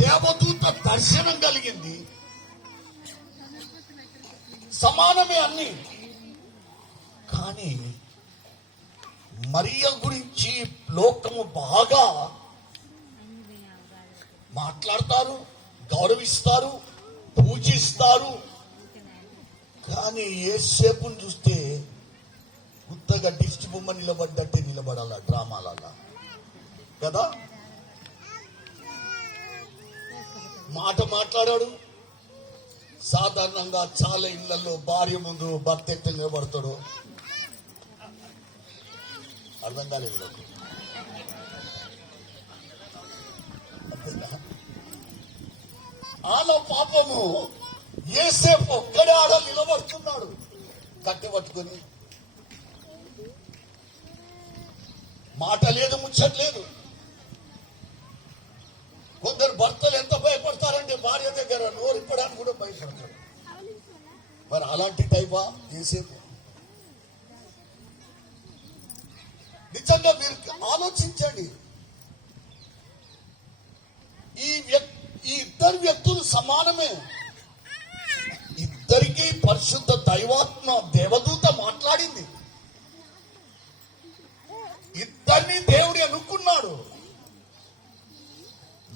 దేవదూత దర్శనం కలిగింది, సమానమే అన్ని. కానీ మరియ గురించి లోకము బాగా మాట్లాడతారు, గౌరవిస్తారు, పూజిస్తారు. కానీ యేసేపుని చూస్తే ఉత్తగా దిష్టి బొమ్మ నిలబడ్డట్టే నిలబడాల డ్రామాలల్లా కదా. మాట మాట్లాడాడు. సాధారణంగా చాలా ఇళ్లలో భార్య ముందు భర్త ఎట్లా నిలబడతాడు అర్థం కాలేదు. ఆలో పాపము యేసేపు ఒక్కడే ఆడ నిలబడుతున్నాడు కట్టె పట్టుకుని. మాట లేదు, ముచ్చట్లేదు. కొందరు భర్తలు ఎంత భయపడతారంటే భార్య దగ్గర నోరిప్పడానికి కూడా భయపడతారు. మరి అలాంటి టైపా యేసేపు? నిజంగా మీరు ఆలోచించండి. ఈ ఇద్దరు వ్యక్తులు సమానమే. ఇద్దరికి పరిశుద్ధ దైవాత్మ దేవదూత మాట్లాడింది. ఇద్దరిని దేవుడు అనుకున్నాడు.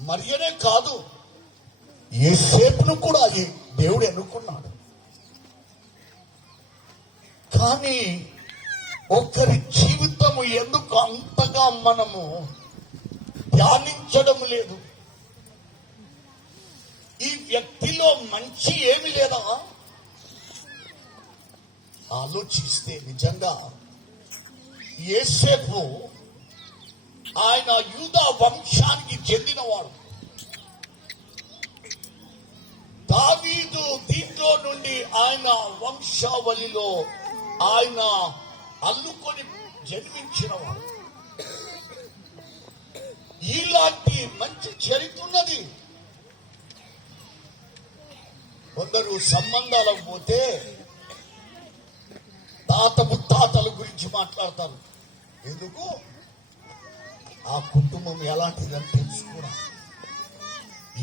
మరియనే కాదు, యేసేపును కూడా దేవుడు అనుకున్నాడు. కానీ ఒకరి జీవితము ఎందుకు అంతగా మనము ధ్యానించడం లేదు? ఈ వ్యక్తిలో మంచి ఏమి లేదా ఆలోచిస్తే నిజంగా యేసేపు ఆయన యూదా వంశానికి చెందినవాడు. దావీదు దీంట్లో నుండి ఆయన వంశావళిలో ఆయన అల్లుకొని జన్మించినవాడు. ఇలాంటి మంచి చరిత్ర ఉన్నది. కొందరు సంబంధాలకు పోతే తాత ముత్తాతల గురించి మాట్లాడతారు. ఎందుకు? ఆ కుటుంబం ఎలాంటిదని తెలుసుకోవడం.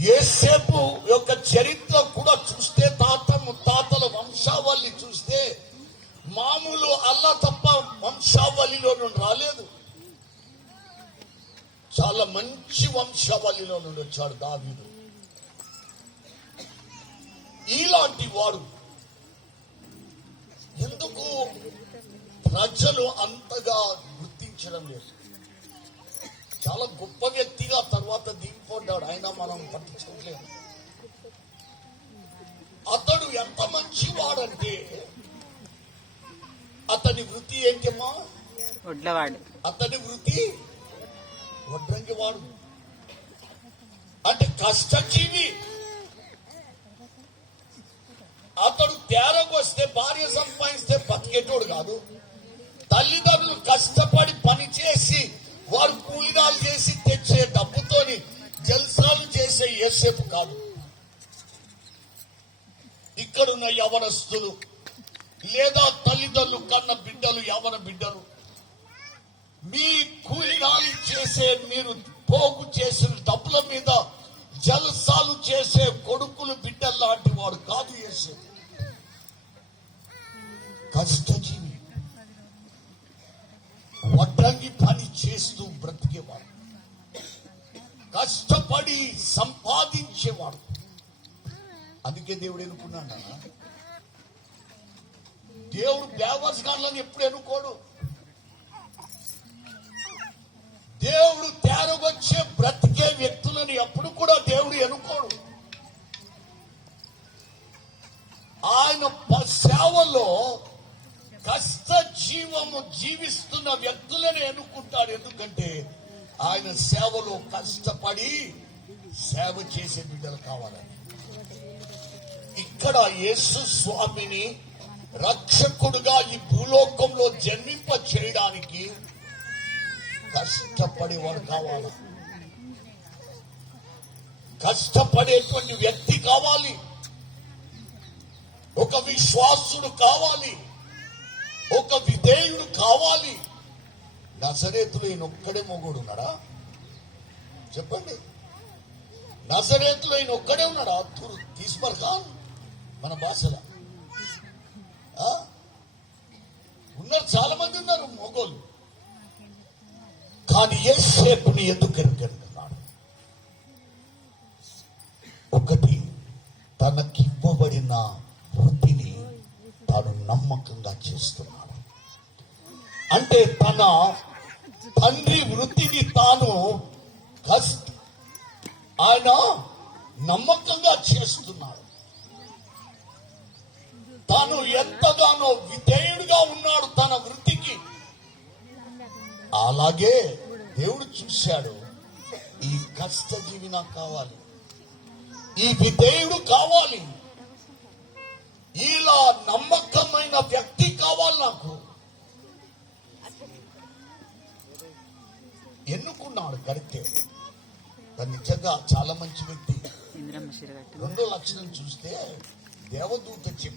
యేసేపు యొక్క చరిత్ర కూడా చూస్తే, తాత ముత్తాతల వంశావళి చూస్తే మామూలు అల్లా తప్ప వంశావళిలో నుండి రాలేదు. చాలా మంచి వంశావళిలో నుండి వచ్చాడు దావీదు. ఇలాంటి వాడు ఎందుకు ప్రజలు అంతగా గుర్తించడం లేదు? చాలా గొప్ప వ్యక్తిగా తర్వాత దిగిపోతాడు, అయినా మనం పట్టించుకోలేదు. అతడు ఎంత మంచివాడంటే అతని వృత్తి ఏంటమ్మా? వడ్లవాడు. అతని వృత్తి వడ్రంగి వాడు, అంటే కష్టజీవి. అతడు తేరకు వస్తే భార్య సంపాదిస్తే బతికేటోడు కాదు. తల్లిదండ్రులు కష్టపడి పని చేసి వారు కూలినాలు చేసి తెచ్చే డబ్బుతోని జల్సాలు చేసే యేసేపు కాదు. ఇక్కడున్న యవనస్తులు లేదా తల్లిదండ్రులు కన్న బిడ్డలు, యవన బిడ్డలు, మీ కూలినాలు చేసే, మీరు పోగు చేసిన డబ్బుల మీద జల్సాలు చేసే కొడుకులు, బిడ్డలు లాంటి వాడు కాదు యేసేపు. కష్టజీవి, వడ్రంగి పని చేస్తూ బ్రతికేవాడు, కష్టపడి సంపాదించేవాడు. అందుకే దేవుడు ఎన్నుకున్నాడు. దేవుడు బేవర్స్ గాళ్ళని ఎప్పుడు ఎన్నుకోడు. దేవుడు తేరగొచ్చే బ్రతికే వ్యక్తులని ఎప్పుడు కూడా దేవుడు ఎన్నుకోడు. ఆయన సేవలో కష్ట జీవము జీవిస్తున్న వ్యక్తులను ఎన్నుకుంటాడు. ఎందుకంటే ఆయన సేవలో కష్టపడి సేవ చేసే బిడ్డలు కావాలని. ఇక్కడ యేసు స్వామిని రక్షకుడుగా ఈ భూలోకంలో జన్మింప చేయడానికి కష్టపడేవాడు కావాలి. కష్టపడేటువంటి వ్యక్తి కావాలి. ఒక విశ్వాసుడు కావాలి. ఒక విధేయుడు కావాలి. నజరేతులు ఈయనొక్కడే మొగుడు ఉన్నాడా? చెప్పండి. నజరేతులో ఆయన ఒక్కడే ఉన్నాడు. తీసిపరకాన్ మన భాషలో ఉన్నారు, చాలా మంది ఉన్నారు మొగోళ్ళు. కానీ యేసేపుని ఎందుకు ఎన్నుకున్నాడు? ఒకటి, తనకివ్వబడిన వృత్తిని తాను నమ్మకంగా చేస్తున్నాడు. అంటే తన తండ్రి వృత్తిని తాను ఆయన నమ్మకంగా చేస్తున్నాడు. తాను ఎంతగానో విధేయుడిగా ఉన్నాడు తన వృత్తికి. అలాగే దేవుడు చూశాడు, ఈ కష్టజీవి నాకు కావాలి, ఈ విధేయుడు కావాలి, ఇలా నమ్మకమైన వ్యక్తి కావాలి నాకు. ఎన్నుకున్నాడు కరెక్టే. నిజంగా చాలా మంచి వ్యక్తి. రెండో లక్షణం చూస్తే దేవదూత